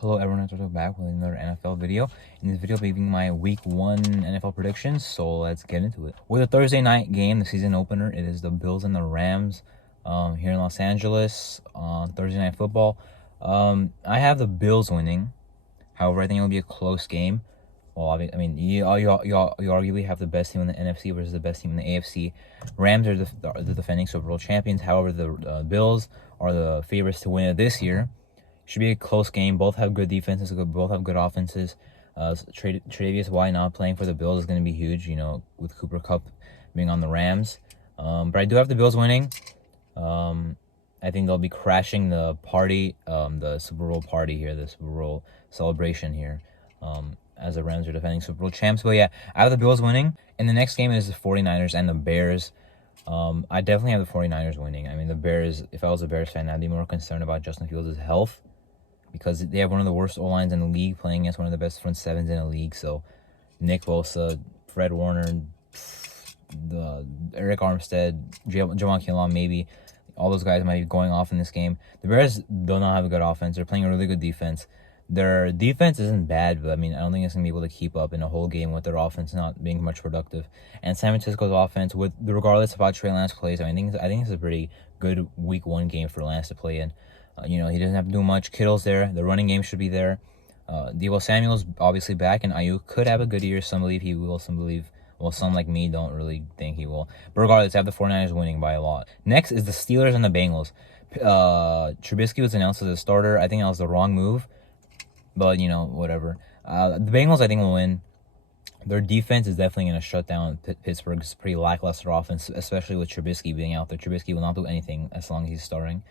Hello everyone, welcome back with another NFL video. In this video, I'll be giving my week 1 NFL predictions, so let's get into it. With a Thursday night game, the season opener, it is the Bills and the Rams here in Los Angeles on Thursday Night Football. I have the Bills winning. However, I think it'll be a close game. Well, I mean, you arguably have the best team in the NFC versus the best team in the AFC. Rams are the defending Super Bowl champions. However, the Bills are the favorites to win it this year. Should be a close game. Both have good defenses. Both have good offenses. Tre'Davious White not playing for the Bills is going to be huge, with Cooper Kupp being on the Rams. But I do have the Bills winning. I think they'll be crashing the party, the Super Bowl party here, the Super Bowl celebration here, as the Rams are defending Super Bowl champs. But yeah, I have the Bills winning. And the next game is the 49ers and the Bears. I definitely have the 49ers winning. I mean, the Bears, if I was a Bears fan, I'd be more concerned about Justin Fields' health, because they have one of the worst O-lines in the league playing against one of the best front sevens in the league. So Nick Bosa, Fred Warner, Eric Armstead, Javon Kinlaw, maybe all those guys might be going off in this game. The Bears do not have a good offense. They're playing a really good defense. Their defense isn't bad, but I mean, I don't think it's going to be able to keep up in a whole game with their offense not being much productive. And San Francisco's offense, regardless of how Trey Lance plays, I think it's a pretty good week 1 game for Lance to play in. He doesn't have to do much. Kittle's there. The running game should be there. Deebo Samuel's obviously back, and Ayuk could have a good year. Some believe he will. Some like me don't really think he will. But regardless, I have the 49ers winning by a lot. Next is the Steelers and the Bengals. Trubisky was announced as a starter. I think that was the wrong move, but whatever. The Bengals, I think, will win. Their defense is definitely going to shut down Pittsburgh's pretty lackluster offense, especially with Trubisky being out there. Trubisky will not do anything as long as he's starting.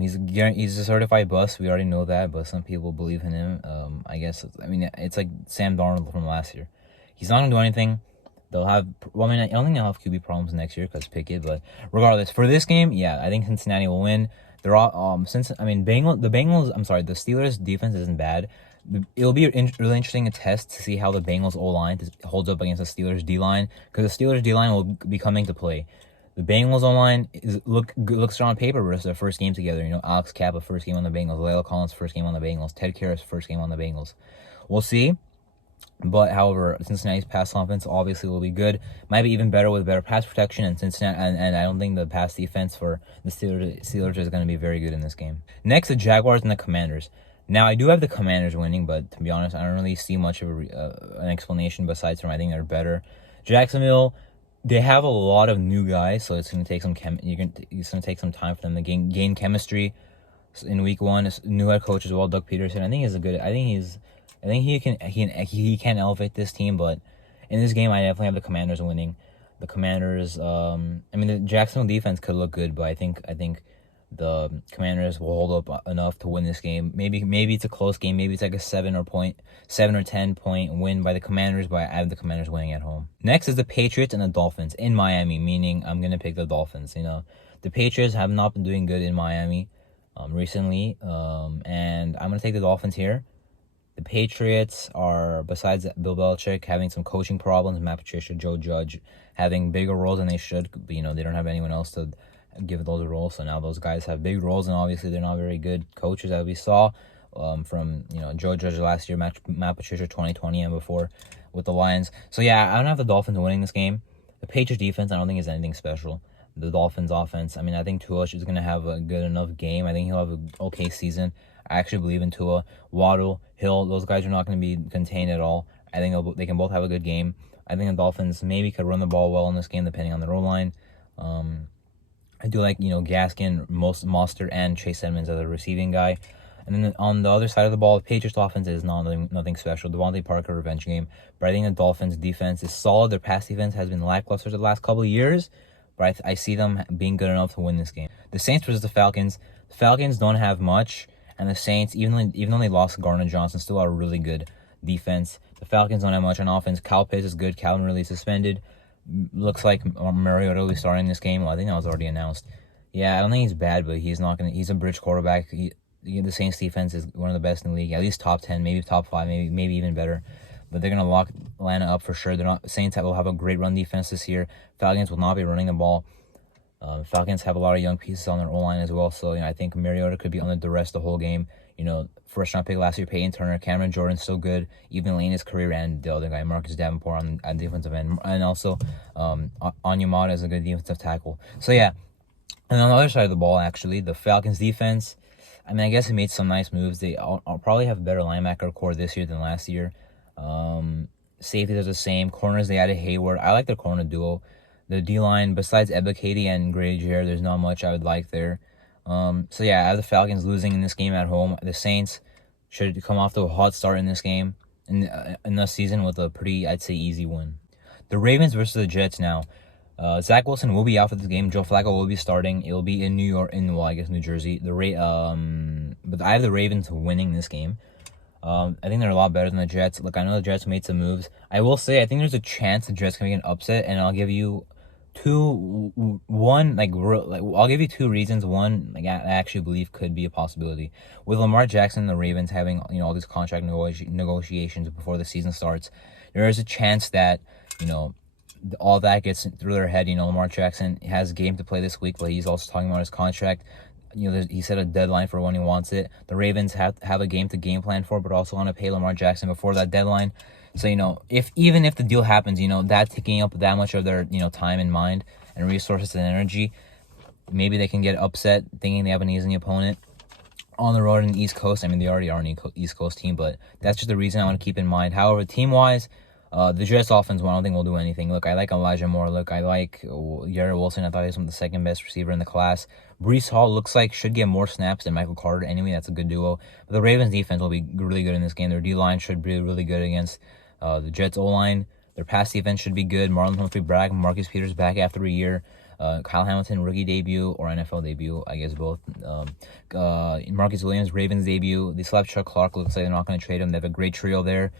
He's a certified bust. We already know that, but some people believe in him. I guess it's like Sam Darnold from last year. He's not gonna do anything. They'll have. Well, I mean, I don't think they'll have QB problems next year because Pickett. But regardless, for this game, yeah, I think Cincinnati will win. They're all the Steelers' defense isn't bad. It'll be really interesting to test to see how the Bengals O-line holds up against the Steelers D-line, because the Steelers D-line will be coming to play. The Bengals online looks strong on paper versus their first game together. Alex Kappa, first game on the Bengals. Layla Collins, first game on the Bengals. Ted Karras, first game on the Bengals. We'll see. But, however, Cincinnati's pass offense obviously will be good. Might be even better with better pass protection. And Cincinnati, and I don't think the pass defense for the Steelers is going to be very good in this game. Next, the Jaguars and the Commanders. Now, I do have the Commanders winning, but to be honest, I don't really see much of an explanation besides from I think they're better. Jacksonville, they have a lot of new guys, so it's going to take some time for them to gain chemistry in week 1. New head coach as well, Doug Peterson. I think he can elevate this team, but in this game, I definitely have the Commanders winning. The Commanders, the Jacksonville defense could look good, but I think the Commanders will hold up enough to win this game. Maybe it's a close game. Maybe it's like a 7 or 10 point win by the Commanders, but I have the Commanders winning at home. Next is the Patriots and the Dolphins in Miami, meaning I'm going to pick the Dolphins. The Patriots have not been doing good in Miami recently, and I'm going to take the Dolphins here. The Patriots are, besides Bill Belichick having some coaching problems, Matt Patricia, Joe Judge having bigger roles than they should, but they don't have anyone else to give those roles, so now those guys have big roles, and obviously they're not very good coaches, as we saw from Joe Judge last year, Matt Patricia 2020 and before with the Lions. So yeah, I don't have the Dolphins winning this game. The Patriots defense, I don't think is anything special. The Dolphins offense, I think Tua is going to have a good enough game. I think he'll have an okay season. I actually believe in Tua. Waddle, Hill, those guys are not going to be contained at all. I think they can both have a good game. I think the Dolphins maybe could run the ball well in this game, depending on the road line. I do like, Gaskin, Mostert, and Chase Edmonds as a receiving guy. And then on the other side of the ball, the Patriots offense is nothing special. Devontae Parker revenge game. But I think the Dolphins defense is solid. Their pass defense has been lackluster the last couple of years, but I see them being good enough to win this game. The Saints versus the Falcons. The Falcons don't have much, and the Saints, even though they lost Gardner Johnson, still are a really good defense. The Falcons don't have much on offense. Kyle Pitts is good. Calvin Ridley suspended. Looks like Mariota will be starting this game. Well, I think that was already announced. Yeah, I don't think he's bad, but he's a bridge quarterback. The Saints defense is one of the best in the league, at least top 10, maybe top 5, maybe even better. But they're going to lock Atlanta up for sure. Saints will have a great run defense this year. Falcons will not be running the ball. Falcons have a lot of young pieces on their O-line as well, so I think Mariota could be under duress the whole game. First round pick last year, Peyton Turner, Cameron Jordan's still good. Even late in his career, and the other guy, Marcus Davenport on defensive end, and also Onyemata is a good defensive tackle. So yeah, and on the other side of the ball, actually, the Falcons defense. I mean, I guess it made some nice moves. I'll probably have a better linebacker core this year than last year. Safeties are the same. Corners, they added Hayward. I like their corner duo. The D-line, besides Ebiketie and Grady Jarrett, there's not much I would like there. So yeah, I have the Falcons losing in this game at home. The Saints should come off to a hot start in this game, in the season, with a pretty, I'd say, easy win. The Ravens versus the Jets now. Zach Wilson will be out for this game. Joe Flacco will be starting. It will be in New York, I guess New Jersey. But I have the Ravens winning this game. I think they're a lot better than the Jets. Look, I know the Jets made some moves. I will say, I think there's a chance the Jets can make an upset, and I'll give you two reasons. One, I actually believe could be a possibility. With Lamar Jackson and the Ravens having, all these contract negotiations before the season starts, there is a chance that, all that gets through their head. Lamar Jackson has a game to play this week, but he's also talking about his contract. He set a deadline for when he wants it. The Ravens have a game to game plan for, but also want to pay Lamar Jackson before that deadline. So, even if the deal happens, that taking up that much of their, time and mind and resources and energy, maybe they can get upset thinking they have an easy opponent on the road in the East Coast. I mean, they already are an East Coast team, but that's just the reason I want to keep in mind. However, team-wise, the Jets offense, I don't think will do anything. Look, I like Elijah Moore. Look, I like Garrett Wilson. I thought he was the second best receiver in the class. Breece Hall looks like should get more snaps than Michael Carter. Anyway, that's a good duo. But the Ravens defense will be really good in this game. Their D-line should be really good against the Jets O-line. Their pass defense should be good. Marlon Humphrey back, Marcus Peters back after a year. Kyle Hamilton, rookie debut or NFL debut, I guess both. Marcus Williams, Ravens debut. They still have Chuck Clark. Looks like they're not going to trade him. They have a great trio there.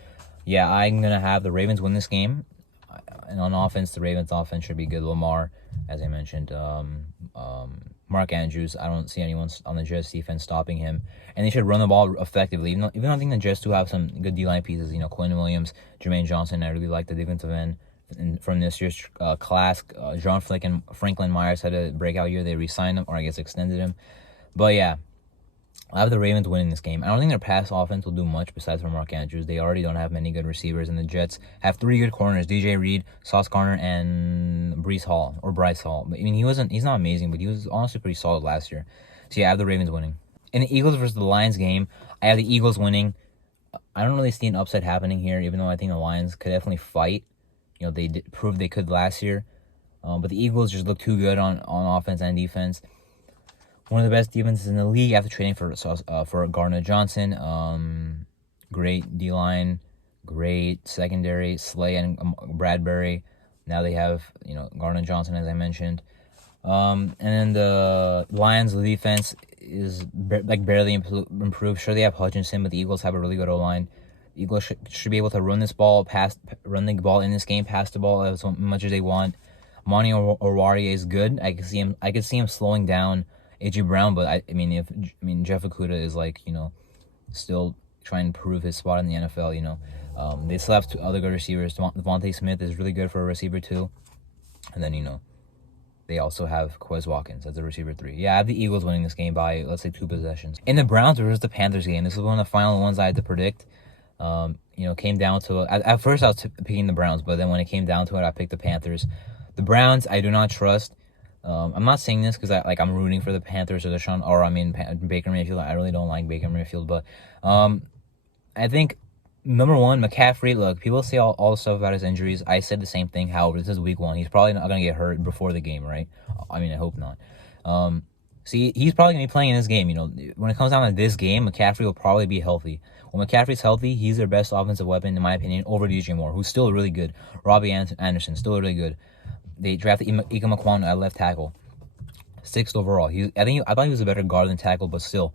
Yeah, I'm going to have the Ravens win this game. And on offense, the Ravens offense should be good. Lamar, as I mentioned. Mark Andrews, I don't see anyone on the Jets defense stopping him. And they should run the ball effectively. Even though I think the Jets do have some good D-line pieces. Quinn Williams, Jermaine Johnson. I really like the defensive end from this year's class. John Franklin Myers had a breakout year. They re-signed him, or I guess extended him. But yeah, I have the Ravens winning this game. I don't think their pass offense will do much besides for Mark Andrews. They already don't have many good receivers, and the Jets have three good corners: DJ Reed, Sauce Gardner, and Bryce Hall. But, I mean, he's not amazing, but he was honestly pretty solid last year. So yeah, I have the Ravens winning. In the Eagles versus the Lions game, I have the Eagles winning. I don't really see an upset happening here, even though I think the Lions could definitely fight. They proved they could last year. But the Eagles just look too good on offense and defense. One of the best defenses in the league after trading for Gardner Johnson. Great D-line, great secondary, Slay and Bradbury. Now they have, Gardner Johnson, as I mentioned. And then the Lions' defense is barely improved. Sure, they have Hutchinson, but the Eagles have a really good O-line. The Eagles should be able to run the ball in this game, pass the ball as much as they want. Monty Oruwariye is good. I could see him slowing down A.J. Brown, but I mean Jeff Okudah is still trying to prove his spot in the NFL. They still have two other good receivers. Devontae Smith is really good for a receiver too, and then they also have Quez Watkins as a receiver 3. Yeah, I have the Eagles winning this game by, let's say, 2 possessions. In the Browns versus the Panthers game, this was one of the final ones I had to predict. Came down to at first I was picking the Browns, but then when it came down to it, I picked the Panthers. The Browns, I do not trust. I'm not saying this because I'm rooting for the Panthers or Baker Mayfield. I really don't like Baker Mayfield, but I think number one, McCaffrey. Look, people say all the stuff about his injuries. I said the same thing. However, this is week 1. He's probably not gonna get hurt before the game, right? I mean, I hope not. See, he's probably gonna be playing in this game. When it comes down to this game, McCaffrey will probably be healthy. When McCaffrey's healthy, he's their best offensive weapon, in my opinion, over DJ Moore, who's still really good. Robbie Anderson, still really good. They drafted Ika Makwan at left tackle, 6th overall. I thought he was a better guard than tackle, but still.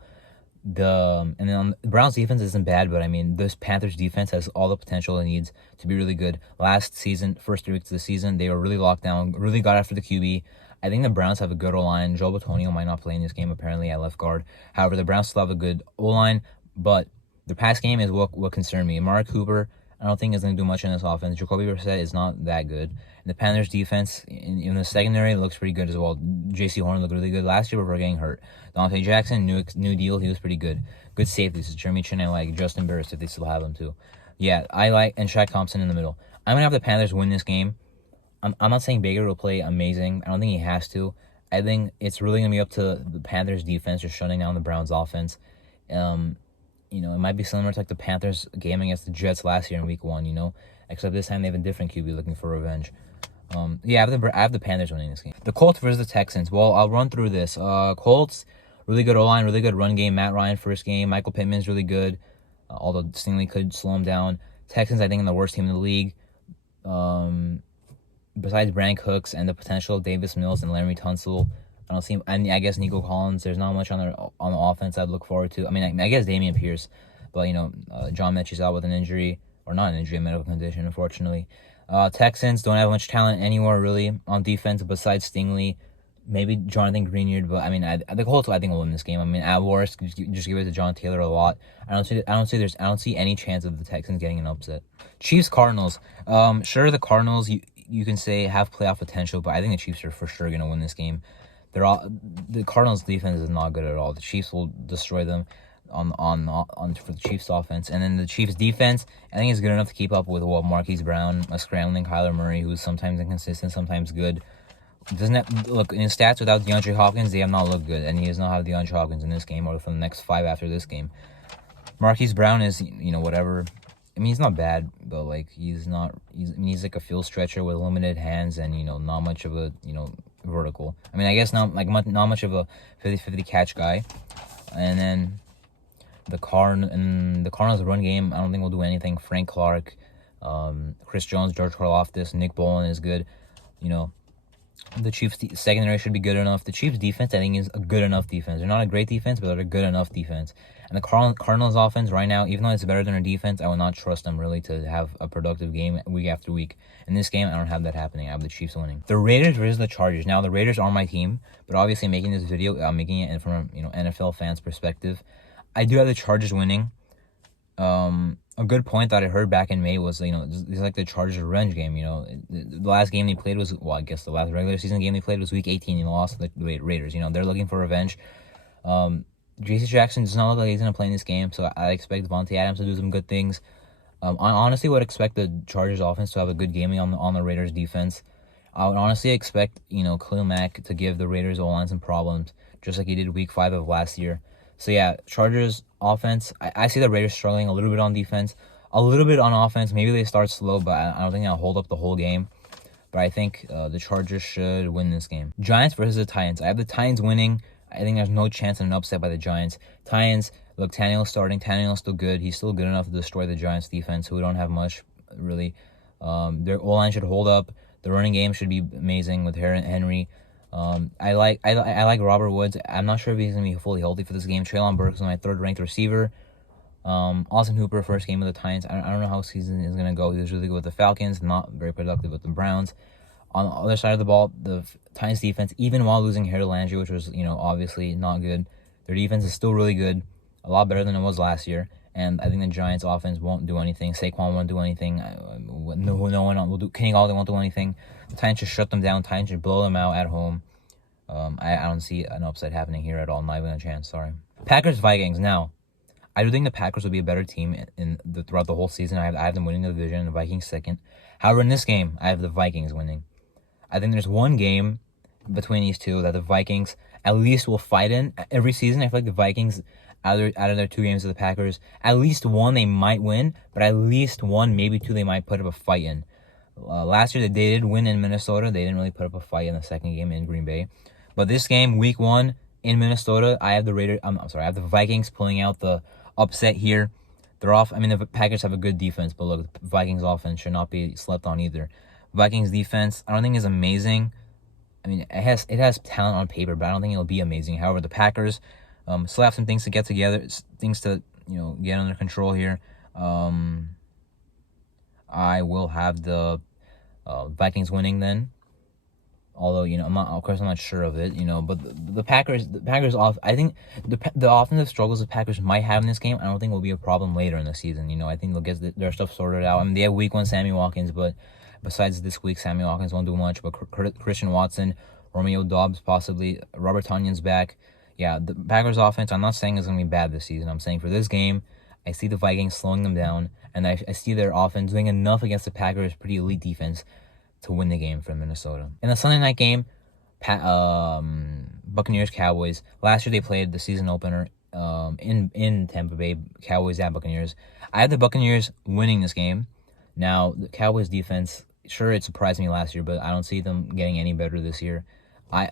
And then the Browns defense isn't bad, but I mean, this Panthers defense has all the potential it needs to be really good. Last season, first 3 weeks of the season, they were really locked down, really got after the QB. I think the Browns have a good O-line. Joe Bitonio might not play in this game, apparently, at left guard. However, the Browns still have a good O-line, but the pass game is what concerned me. Amari Cooper, I don't think he's going to do much in this offense. Jacoby Brissett is not that good. And the Panthers defense in the secondary looks pretty good as well. J.C. Horn looked really good last year before getting hurt. Dante Jackson, new deal, he was pretty good. Good safeties. Jeremy Chin, I like. Justin Burris, if they still have him too. Yeah, I like, and Shaq Thompson in the middle. I'm going to have the Panthers win this game. I'm not saying Baker will play amazing. I don't think he has to. I think it's really going to be up to the Panthers defense just shutting down the Browns offense. It might be similar to like the Panthers game against the Jets last year in Week 1, except this time they have a different QB looking for revenge. I have the Panthers winning this game. The Colts versus the Texans. Well, I'll run through this. Colts, really good O-line, really good run game. Matt Ryan first game. Michael Pittman's really good, although Stingley could slow him down. Texans, I think, are the worst team in the league. Besides Brandon Cooks and the potential of Davis Mills and Larry Tunsil, I don't see him. And I guess Nico Collins. There's not much on the offense I'd look forward to. I mean, I guess Damian Pierce, but John Mechie's out with an injury, or not an injury, a medical condition, unfortunately. Texans don't have much talent anywhere really on defense besides Stingley, maybe Jonathan Greenard. But I mean, the Colts I think will win this game. I mean, at worst, just give it to John Taylor a lot. I don't see any chance of the Texans getting an upset. Chiefs Cardinals. Sure, the Cardinals you can say have playoff potential, but I think the Chiefs are for sure gonna win this game. The Cardinals defense is not good at all. The Chiefs will destroy them for the Chiefs offense, and then the Chiefs defense I think is good enough to keep up with Marquise Brown, a scrambling Kyler Murray who's sometimes inconsistent, sometimes good. Look in his stats without DeAndre Hopkins, they have not looked good, and he does not have DeAndre Hopkins in this game or for the next 5 after this game. Marquise Brown is whatever. I mean, he's not bad, but like he's like a field stretcher with limited hands and not much of a vertical. I mean, I guess not much of a 50-50 catch guy. And then the Cardinals run game, I don't think will do anything. Frank Clark, Chris Jones, George Karlaftis, Nick Bolin is good. The Chiefs secondary should be good enough. The Chiefs defense, I think, is a good enough defense. They're not a great defense, but they're a good enough defense. And the Cardinals offense right now, even though it's better than their defense, I will not trust them really to have a productive game week after week. In this game, I don't have that happening. I have the Chiefs winning. The Raiders versus the Chargers. Now, the Raiders are my team, but obviously making this video, I'm making it from NFL fans' perspective. I do have the Chargers winning. A good point that I heard back in May was, it's like the Chargers revenge game. The last game they played was, I guess the last regular season game they played was Week 18 and lost to the Raiders. They're looking for revenge. J.C. Jackson does not look like he's going to play in this game, so I expect Devontae Adams to do some good things. I honestly would expect the Chargers offense to have a good game on the Raiders defense. I would honestly expect, Khalil Mack to give the Raiders O-line some problems, just like he did Week 5 of last year. So yeah, Chargers offense, I see the Raiders struggling a little bit on defense, a little bit on offense. Maybe they start slow, but I don't think they'll hold up the whole game. But I think the Chargers should win this game. Giants versus the Titans. I have the Titans winning. I think there's no chance of an upset by the Giants. Titans, look, Tannehill's starting. Tannehill's still good. He's still good enough to destroy the Giants defense, who don't have much, really. Their O-line should hold up. The running game should be amazing with Henry. I like Robert Woods. I'm not sure if he's going to be fully healthy for this game. Treylon Burks is my third-ranked receiver. Austin Hooper, first game of the Titans. I don't know how his season is going to go. He was really good with the Falcons, not very productive with the Browns. On the other side of the ball, the Titans defense, even while losing Harold Landry, which was, obviously not good, their defense is still really good, a lot better than it was last year. And I think the Giants offense won't do anything. Saquon won't do anything. No one will do. Kenny Galladay won't do anything. The Titans should shut them down. The Titans should blow them out at home. I don't see an upset happening here at all. Not even a chance. Sorry. Packers Vikings. Now, I do think the Packers will be a better team throughout the whole season. I have them winning the division and the Vikings second. However, in this game, I have the Vikings winning. I think there's one game between these two that the Vikings at least will fight in every season. I feel like the Vikings, out of their 2 games of the Packers, at least one they might win, but at least one, maybe 2, they might put up a fight in. Last year, they did win in Minnesota. They didn't really put up a fight in the second game in Green Bay. But this game, Week 1 in Minnesota, I have I have the Vikings pulling out the upset here. The Packers have a good defense, but look, the Vikings offense should not be slept on either. Vikings defense, I don't think is amazing. I mean, it has talent on paper, but I don't think it'll be amazing. However, the Packers still have some things to get together, things to get under control here. I will have the Vikings winning then. Although, I'm not sure of it, but the Packers off. I think the offensive struggles the Packers might have in this game, I don't think will be a problem later in the season. I think they'll get their stuff sorted out. I mean, they have week 1 Sammy Watkins, but besides this week, Sammy Watkins won't do much. But Christian Watson, Romeo Doubs, possibly Robert Tonyan's back. Yeah, the Packers offense, I'm not saying it's going to be bad this season. I'm saying for this game, I see the Vikings slowing them down, and I see their offense doing enough against the Packers' pretty elite defense to win the game for Minnesota. In the Sunday night game, Buccaneers Cowboys. Last year they played the season opener in Tampa Bay. Cowboys at Buccaneers. I have the Buccaneers winning this game. Now the Cowboys defense, sure, it surprised me last year, but I don't see them getting any better this year.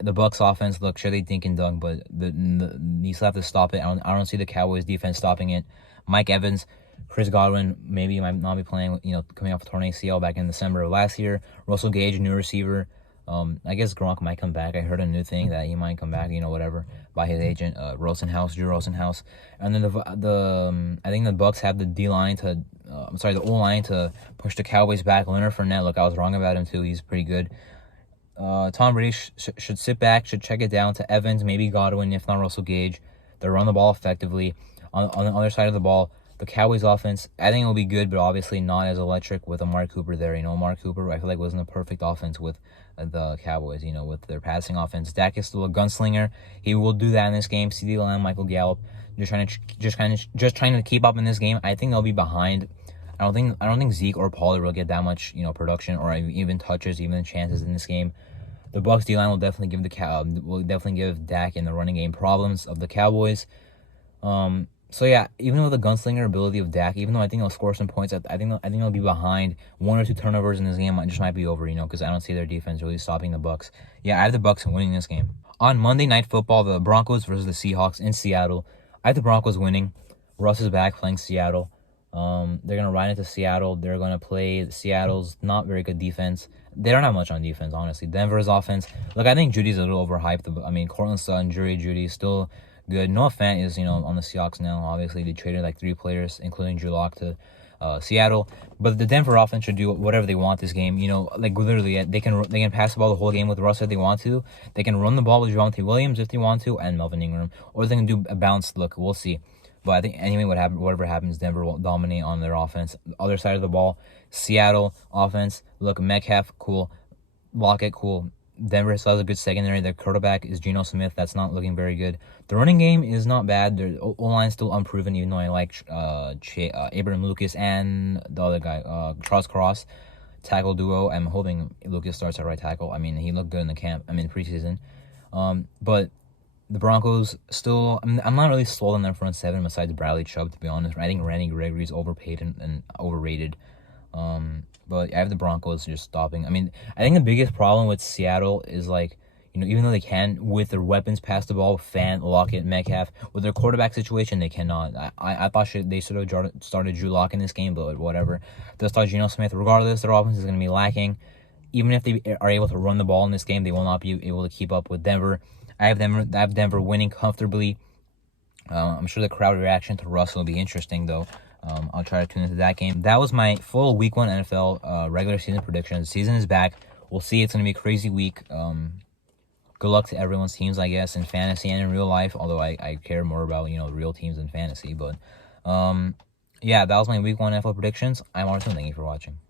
The Bucs offense, look, sure they dink and dunk, but you still have to stop it. I don't see the Cowboys defense stopping it. Mike Evans, Chris Godwin maybe might not be playing, coming off a torn ACL back in December of last year. Russell Gage, new receiver. I guess Gronk might come back. I heard a new thing that he might come back, whatever, by his agent, Drew Rosenhaus. And then I think the Bucs have the the O-line to push the Cowboys back. Leonard Fournette, look, I was wrong about him too. He's pretty good. Tom Brady should sit back, should check it down to Evans, maybe Godwin, if not Russell Gage. They run the ball effectively. On the other side of the ball, the Cowboys offense, I think it will be good, but obviously not as electric with Amari Cooper there. Amari Cooper, I feel like wasn't a perfect offense with the Cowboys, with their passing offense. Dak is still a gunslinger. He will do that in this game. CeeDee Lamb, Michael Gallup, just trying to keep up in this game. I think they'll be behind. I don't think Zeke or Pollard will get that much, production or even touches, even chances in this game. The Bucs D-line will definitely give Dak in the running game problems of the Cowboys. So yeah, even with the gunslinger ability of Dak, even though I think he'll score some points, I think they'll be behind. 1 or 2 turnovers in this game just might be over, because I don't see their defense really stopping the Bucs. Yeah, I have the Bucs winning this game. On Monday Night Football, the Broncos versus the Seahawks in Seattle. I have the Broncos winning. Russ is back playing Seattle. They're gonna ride into Seattle. They're gonna play Seattle's not very good defense. They don't have much on defense, honestly. Denver's offense. Look, I think Judy's a little overhyped. I mean, Cortland Sutton, Judy still good. Noah Fant is, on the Seahawks now. Obviously, they traded like 3 players, including Drew Lock, to Seattle. But the Denver offense should do whatever they want this game. Like literally, they can pass the ball the whole game with Russ if they want to. They can run the ball with Javonte Williams if they want to, and Melvin Ingram, or they can do a balanced look. We'll see. But I think anyway, whatever happens, Denver will dominate on their offense. Other side of the ball, Seattle offense. Look, Metcalf, cool. Lockett, cool. Denver still has a good secondary. Their quarterback is Geno Smith. That's not looking very good. The running game is not bad. Their O-line is still unproven, even though I like Abraham Lucas and the other guy, Charles Cross, tackle duo. I'm hoping Lucas starts at right tackle. I mean, he looked good in the camp. Preseason. But the Broncos still, I'm not really sold on their front seven besides Bradley Chubb, to be honest. I think Randy Gregory's overpaid and overrated. But I have the Broncos just stopping. I think the biggest problem with Seattle is even though they can, with their weapons, pass the ball, Fant, Lockett, Metcalf, with their quarterback situation, they cannot. I thought they should have started Drew Lock in this game, but whatever. They'll start Geno Smith. Regardless, their offense is going to be lacking. Even if they are able to run the ball in this game, they will not be able to keep up with Denver. I have Denver winning comfortably. I'm sure the crowd reaction to Russ will be interesting, though. I'll try to tune into that game. That was my full Week 1 NFL regular season predictions. Season is back. We'll see. It's going to be a crazy week. Good luck to everyone's teams, I guess, in fantasy and in real life, although I care more about, real teams than fantasy. But, yeah, that was my Week 1 NFL predictions. I'm Arthur. Thank you for watching.